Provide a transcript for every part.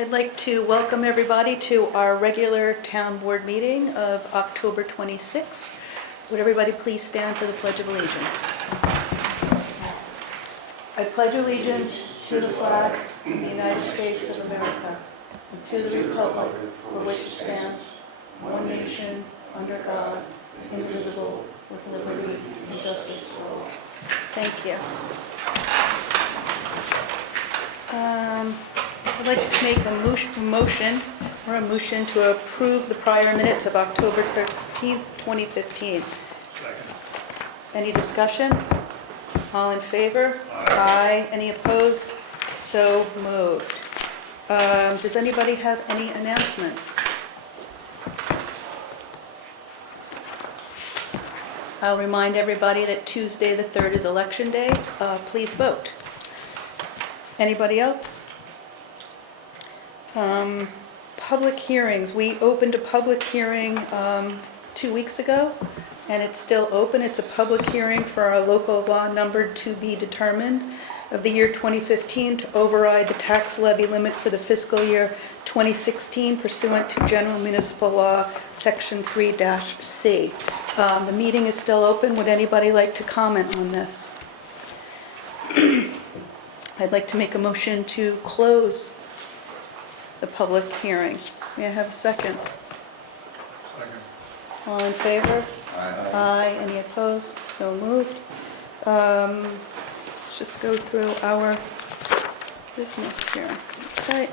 I'd like to welcome everybody to our regular town board meeting of October 26th. Would everybody please stand for the Pledge of Allegiance? I pledge allegiance to the flag of the United States of America and to the republic for which it stands, one nation, under God, indivisible, with liberty and justice for all. Thank you. I'd like to make a motion to approve the prior minutes of October 13th, 2015. Second. Any discussion? All in favor? Aye. Any opposed? So moved. Does anybody have any announcements? I'll remind everybody that Tuesday the 3rd is Election Day. Please vote. Anybody else? Public hearings. We opened a public hearing 2 weeks ago, and it's still open. It's a public hearing for our local law numbered to be determined of the year 2015 to override the tax levy limit for the fiscal year 2016 pursuant to General Municipal Law, Section 3-C. The meeting is still open. Would anybody like to comment on this? I'd like to make a motion to close the public hearing. May I have a second? Second. All in favor? Aye. Aye. Any opposed? So moved. Let's just go through our business here. Okay.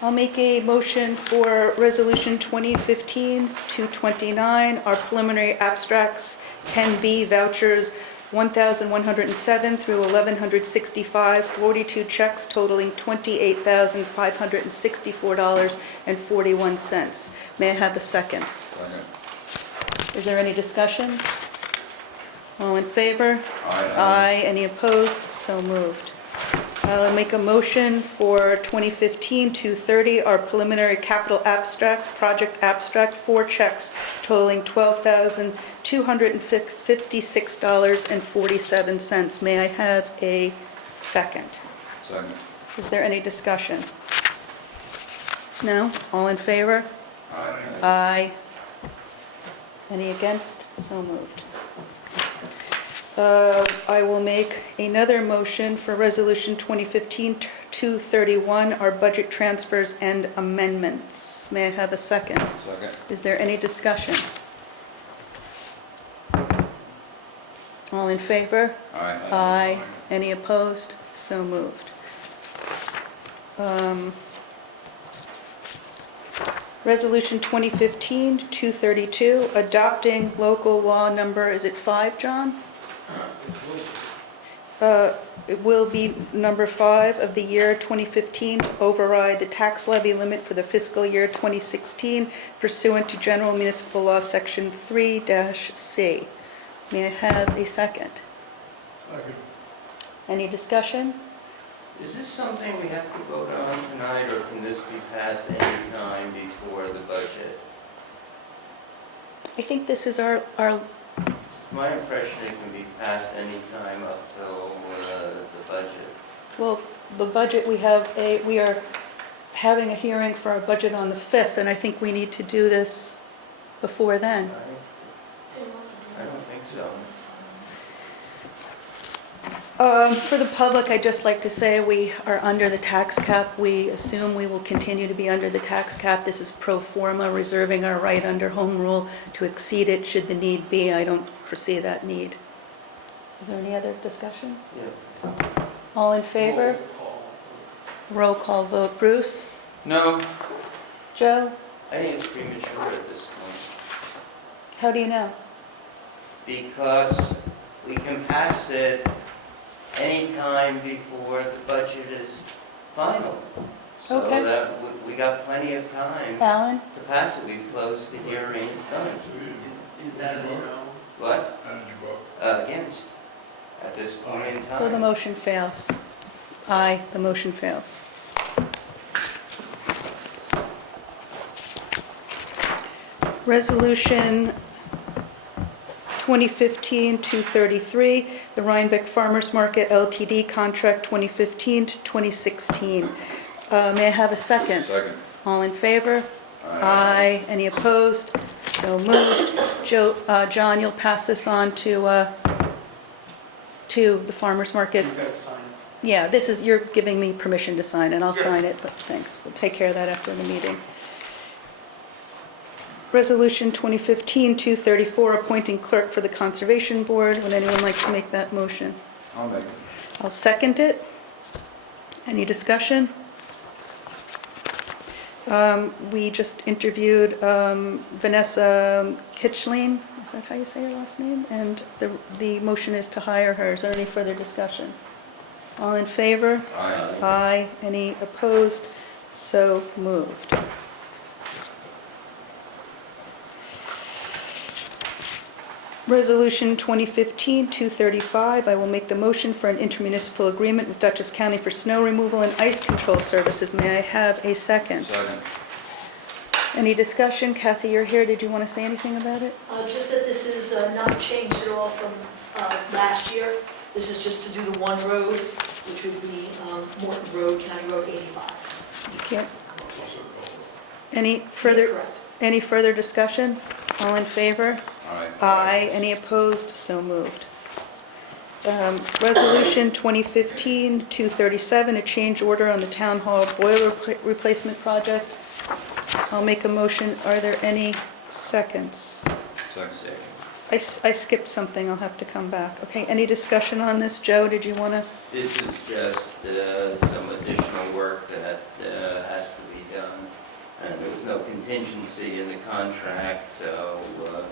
I'll make a motion for Resolution 2015-229, our preliminary abstracts 10B vouchers 1,107 through 1,165, 42 checks totaling $28,564.41. May I have a second? Second. Is there any discussion? All in favor? Aye. Aye. Any opposed? So moved. I'll make a motion for 2015-230, our preliminary capital abstracts, project abstract, 4 checks totaling $12,256.47. May I have a second? Second. Is there any discussion? No? All in favor? Aye. Aye. Any against? So moved. I will make another motion for Resolution 2015-231, our budget transfers and amendments. May I have a second? Second. Is there any discussion? All in favor? Aye. Aye. Any opposed? So moved. Resolution 2015-232, adopting local law number, is it 5, John? It will be number 5 of the year 2015 to override the tax levy limit for the fiscal year 2016 pursuant to General Municipal Law Section 3-C. May I have a second? Second. Any discussion? Is this something we have to vote on tonight, or can this be passed any time before the budget? I think this is our My impression it can be passed any time up till the budget. well, the budget, we are having a hearing for our budget on the 5th, and I think we need to do this before then. I don't think so. For the public, I'd just like to say we are under the tax cap. We assume we will continue to be under the tax cap. This is pro forma, reserving our right under home rule to exceed it should the need be. I don't foresee that need. Is there any other discussion? Yeah. All in favor? Roll call vote. Bruce? No. Joe? I think it's premature at this point, How do you know? because we can pass it any time before the budget is final. So Okay. that we got plenty of time Alan? to pass it. We've closed the hearing, it's done. Is that a no? What? How did you vote? Against, at this point in time. So the motion fails. Aye, the motion fails. Resolution 2015-233, the Rhinebeck Farmers Market LTD contract 2015 to 2016. May I have a second? Second. All in favor? Aye. Any opposed? So moved. John, you'll pass this on to the farmer's market. You've got to sign it. Yeah, this is, you're giving me permission to sign, and I'll sign it, but thanks. We'll take care of that after the meeting. Resolution 2015-234, appointing clerk for the Conservation Board. Would anyone like to make that motion? I'll make it. I'll second it. Any discussion? We just interviewed Vanessa Kitchling, is that how you say her last name? And the motion is to hire her. Is there any further discussion? All in favor? Aye. Aye. Any opposed? So moved. Resolution 2015-235, I will make the motion for an intermunicipal agreement with Dutchess County for snow removal and ice control services. May I have a second? Second. Any discussion? Kathy, you're here. Did you want to say anything about it? Just that this is not changed at all from last year. This is just to do the one road, which would be Morton Road, County Road 85. Yeah. It's also called. Correct. Any further discussion? All in favor? Aye. Aye. Any opposed? So moved. Resolution 2015-237, a change order on the Town Hall boiler replacement project. I'll make a motion. Are there any seconds? Second. I skipped something. I'll have to come back. Okay, any discussion on this? Joe, did you want to? This is just some additional work that has to be done, and there was no contingency in the contract, so we're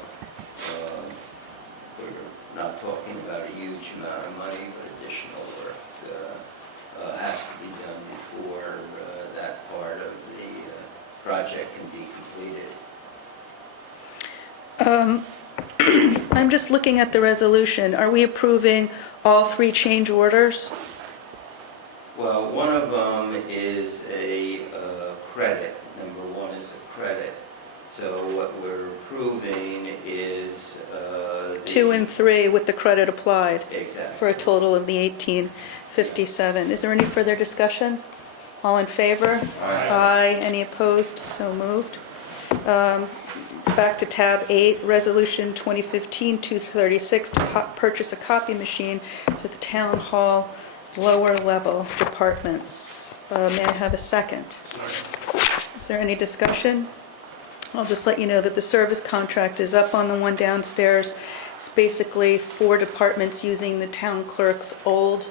not talking about a huge amount of money, but additional work has to be done before that part of the project can be completed. I'm just looking at the resolution. Are we approving all three change orders? Well, one of them is a credit. Number one is a credit. So what we're approving is the... 2 and 3 with the credit applied Exactly. for a total of the 1857. Is there any further discussion? All in favor? Aye. Aye. Any opposed? So moved. Back to tab 8, resolution 2015-236 to purchase a copy machine for the town hall lower level departments. May I have a second? Second. Is there any discussion? I'll just let you know that the service contract is up on the one downstairs. It's basically 4 departments using the town clerk's old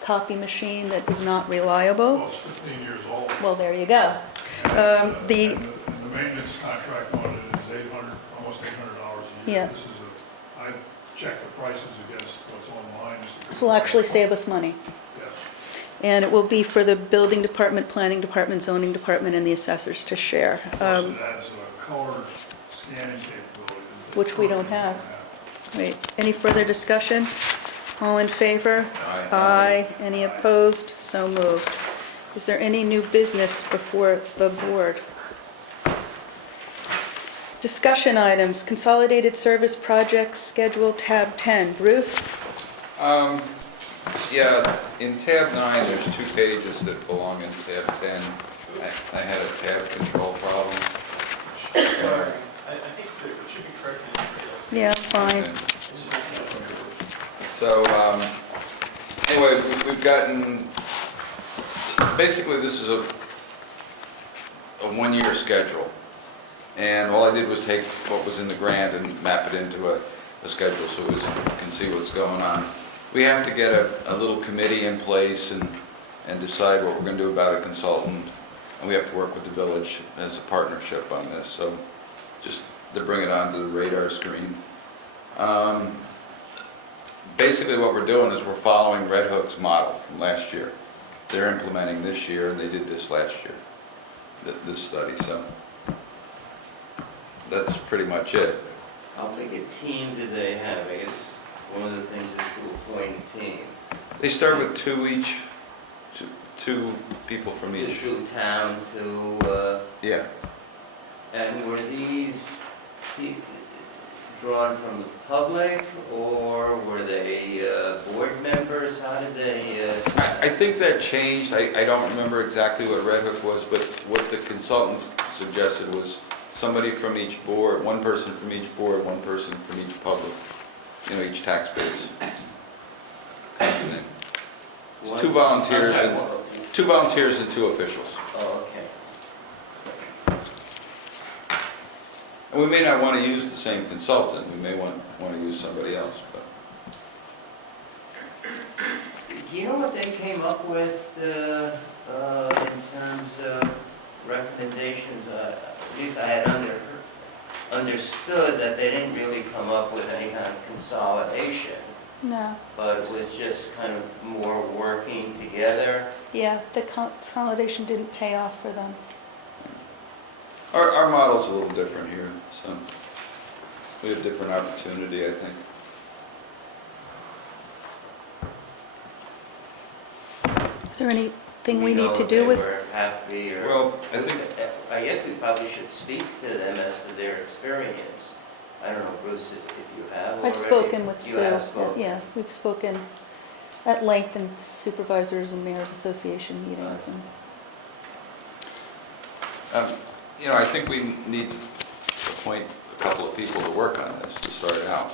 copy machine that is not reliable. Well, it's 15 years old. Well, there you go. And The the maintenance contract on it is almost $800 a year. Yeah. This is I checked the prices against what's online. This will actually save us money. Yes. And it will be for the building department, planning department, zoning department, and the assessors to share, Plus it adds a color scanning capability. that which we don't have. Wait, any further discussion? All in favor? Aye. Aye. Any opposed? So moved. Is there any new business before the board? Discussion items, consolidated service projects, schedule tab 10. Bruce? Yeah, in tab 9, there's 2 pages that belong in tab 10. I had a tab control problem. Sorry, I think that it should be correct in everybody else. Yeah, fine. Okay. So, anyway, we've gotten, basically this is a one-year schedule. And all I did was take what was in the grant and map it into a schedule so we can see what's going on. We have to get a little committee in place and decide what we're going to do about a consultant. And we have to work with the village as a partnership on this. So just to bring it onto the radar screen. Basically what we're doing is we're following Red Hook's model from last year. They're implementing this year and they did this last year, this study. So that's pretty much it. How big a team do they have? I guess one of the things is to appoint a team. They start with 2 each, two people from each. To town, to, Yeah. and were these drawn from the public, or were they board members? How did they? I think that changed. I don't remember exactly what Red Hook was, but what the consultants suggested was somebody from each board, one person from each board, one person from each public, each tax base. Kind of thing. It's two volunteers Okay, and well, two volunteers and two officials. Oh, okay. And we may not want to use the same consultant. We may want to use somebody else, but. Do you know what they came up with in terms of recommendations? At least I had understood that they didn't really come up with any kind of consolidation, No, but it was just kind of more working together. yeah, the consolidation didn't pay off for them. Our model's a little different here, so we have different opportunity, I think. Is there anything we know need to if do they with? were happy or? Well, I think, I guess we probably should speak to them as to their experience. I don't know, Bruce, if you have already. I've spoken with You Sue. have spoken. Yeah, we've spoken at length in Supervisors and Mayors Association meetings. And I think we need to appoint a couple of people to work on this to start it out.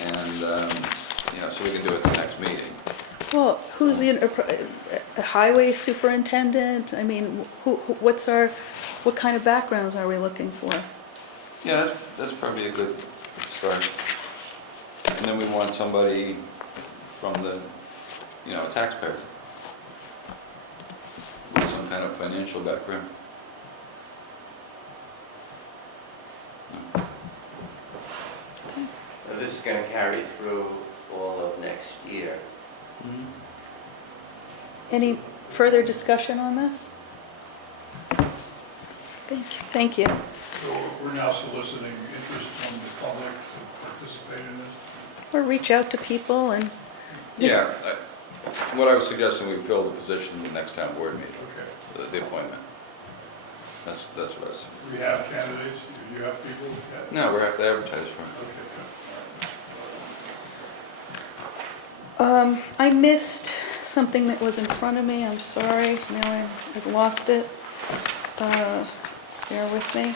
And, so we can do it at the next meeting. Well, who's a highway superintendent? I mean, what kind of backgrounds are we looking for? Yeah, that's probably a good start. And then we want somebody from the, a taxpayer with some kind of financial background. Now, this is going to carry through all of next year. Any further discussion on this? Thank you. So we're now soliciting interest from the public to participate in this? Or reach out to people and, Yeah, what I was suggesting, we fill the position in the next town board meeting, Okay. the appointment. That's what I was saying. Do we have candidates? Do you have people? No, we have to advertise for it. Okay, good. I missed something that was in front of me, I'm sorry, now I've lost it. Bear with me.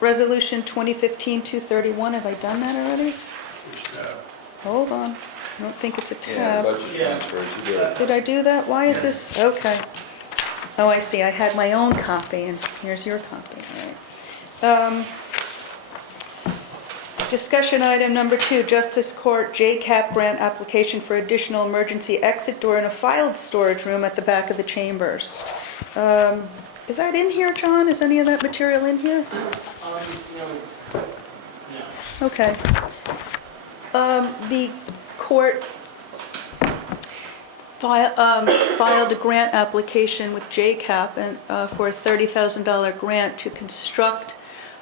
Resolution 2015-231, have I done that already? Which tab? Hold on, I don't think it's a Yeah, tab. budget Yeah. transfers, you do it. Did I do that? Why is this, okay. Oh, I see, I had my own copy, and here's your copy, all right. Discussion item number 2, Justice Court JCAP grant application for additional emergency exit door in a filed storage room at the back of the chambers. Is that in here, John? Is any of that material in here? No. Okay. The court filed a grant application with JCAP and, for a $30,000 grant to construct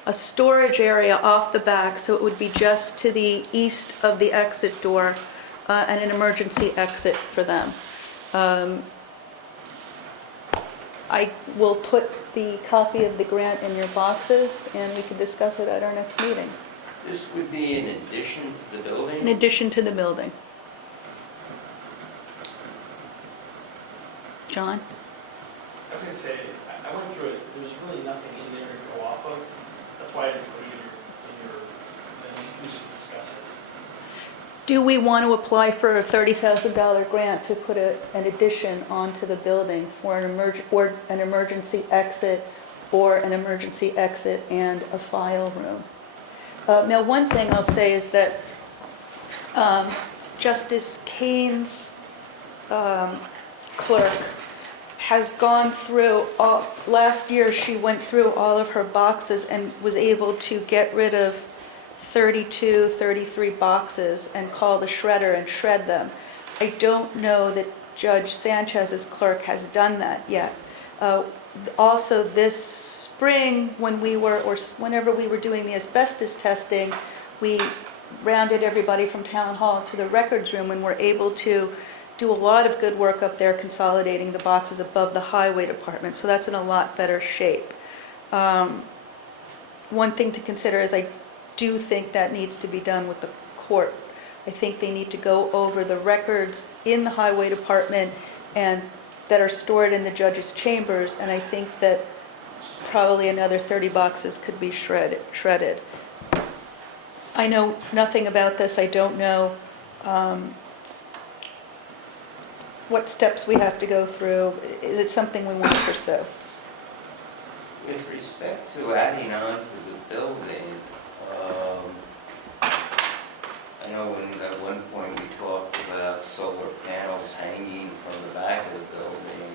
a storage area off the back, so it would be just to the east of the exit door and an emergency exit for them. I will put the copy of the grant in your boxes, and we can discuss it at our next meeting, This would be in addition to the building? in addition to the building. John? I was gonna say, I went through it, there's really nothing in there to go off of. That's why I didn't put it then you can just discuss it. Do we want to apply for a $30,000 grant to put an addition onto the building for an emergency exit or an emergency exit and a file room? Now, one thing I'll say is that Justice Kane's clerk has gone through, last year she went through all of her boxes and was able to get rid of 32, 33 boxes and call the shredder and shred them. I don't know that Judge Sanchez's clerk has done that yet. Also this spring, whenever we were doing the asbestos testing, we rounded everybody from Town Hall to the records room and were able to do a lot of good work up there consolidating the boxes above the highway department, so that's in a lot better shape. one thing to consider is I do think that needs to be done with the court. I think they need to go over the records in the highway department and that are stored in the judge's chambers, and I think that probably another 30 boxes could be shredded. I know nothing about this. I don't know what steps we have to go through. Is it something we want to pursue? With respect to adding on to the building, I know at one point we talked about solar panels hanging from the back of the building,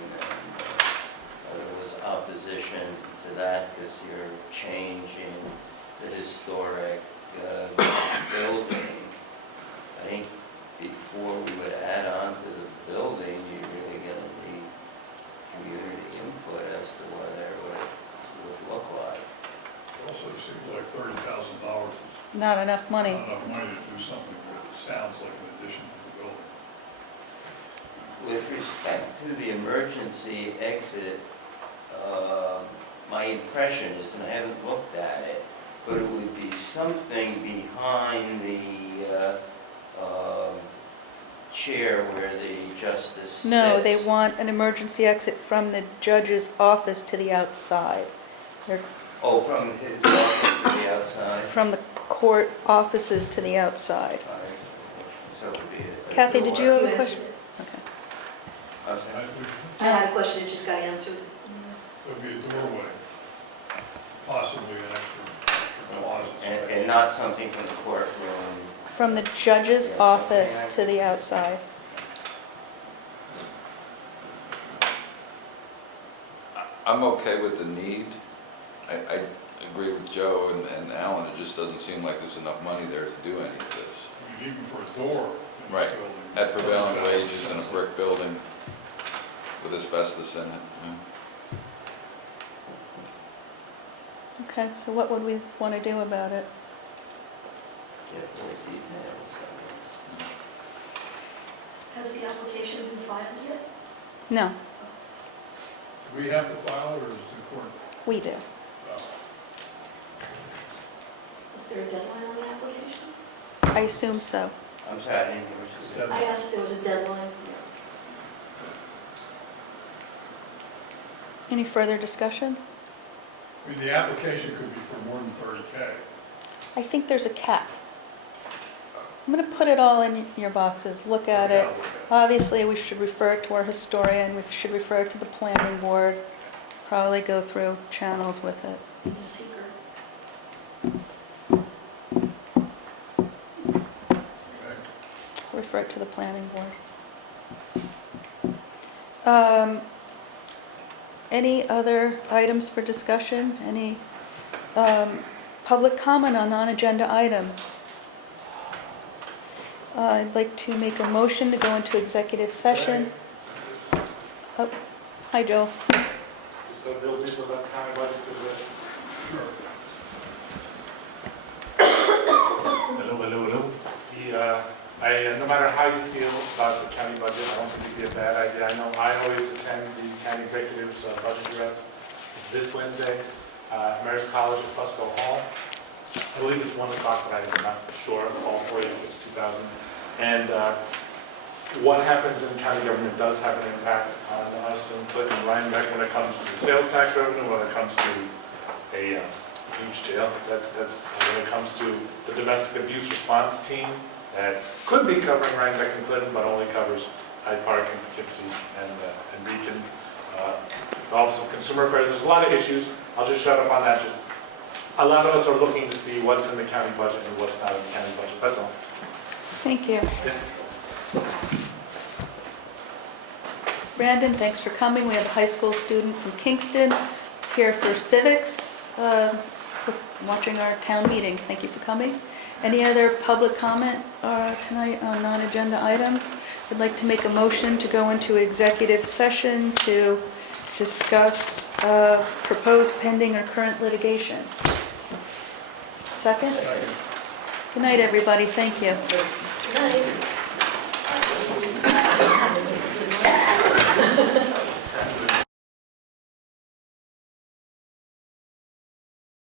and there was opposition to that because you're changing the historic building. I think before we would add on to the building, you're really going to need community input as to what it would look like. It also seems like $30,000 is Not enough money. not enough money to do something that sounds like an addition to the building. With respect to the emergency exit, my impression is, and I haven't looked at it, but it would be something behind the chair where the justice sits. No, they want an emergency exit from the judge's office to the outside. They're Oh, from his office to the outside? from the court offices to the outside. All right, so it would be a Kathy, did you door. have a You question? answered it. Okay. I'm sorry. I had a question, it just got answered. There'd be a doorway, possibly an extra closet And space. not something from the courtroom. From the judge's office to the outside. I'm okay with the need. I agree with Joe and Alan, it just doesn't seem like there's enough money there to do any of this. I mean, even for a door in Right. this building. At prevailing wages in a brick building with asbestos in it. Okay, so what would we want to do about it? Get more details on this. Has the application been filed yet? No, Do we have to file, or is the court? we do. Is there a deadline on the application? I assume so. I'm sorry, I didn't hear what you said. I asked if there was a deadline. Any further discussion? I mean, the application could be for more than 30K. I think there's a cap. I'm going to put it all in your boxes, look at it. Obviously, we should refer it to our historian, we should refer it to the planning board, probably go through channels with it. It's a secret. Okay. Refer it to the planning board. Any other items for discussion? Any public comment on non-agenda items? I'd like to make a motion to go into executive session. Oh, hi, Joe. Just a real brief about county budget, because Sure. hello. No matter how you feel about the county budget, I don't think it'd be a bad idea. I know I always attend the county executive's budget address. It's this Wednesday, Mayor's College at Fusco Hall. I believe it's 1 o'clock, but I'm not sure, all 486-2000. And what happens in county government does have an impact on us in Clinton and Rhinebeck when it comes to sales tax revenue, when it comes to a huge jail. That's when it comes to the domestic abuse response team that could be covering Rhinebeck and Clinton, but only covers Hyde Park and Poughkeepsie and Beacon. Also consumer affairs, there's a lot of issues. I'll just shut up on that. Just a lot of us are looking to see what's in the county budget and what's not in the county budget, that's all. Thank you. Yeah. Brandon, thanks for coming. We have a high school student from Kingston who's here for civics, for watching our town meeting. Thank you for coming. Any other public comment tonight on non-agenda items? I'd like to make a motion to go into executive session to discuss proposed pending or current litigation. Second? Good night, everybody. Thank you. Good night.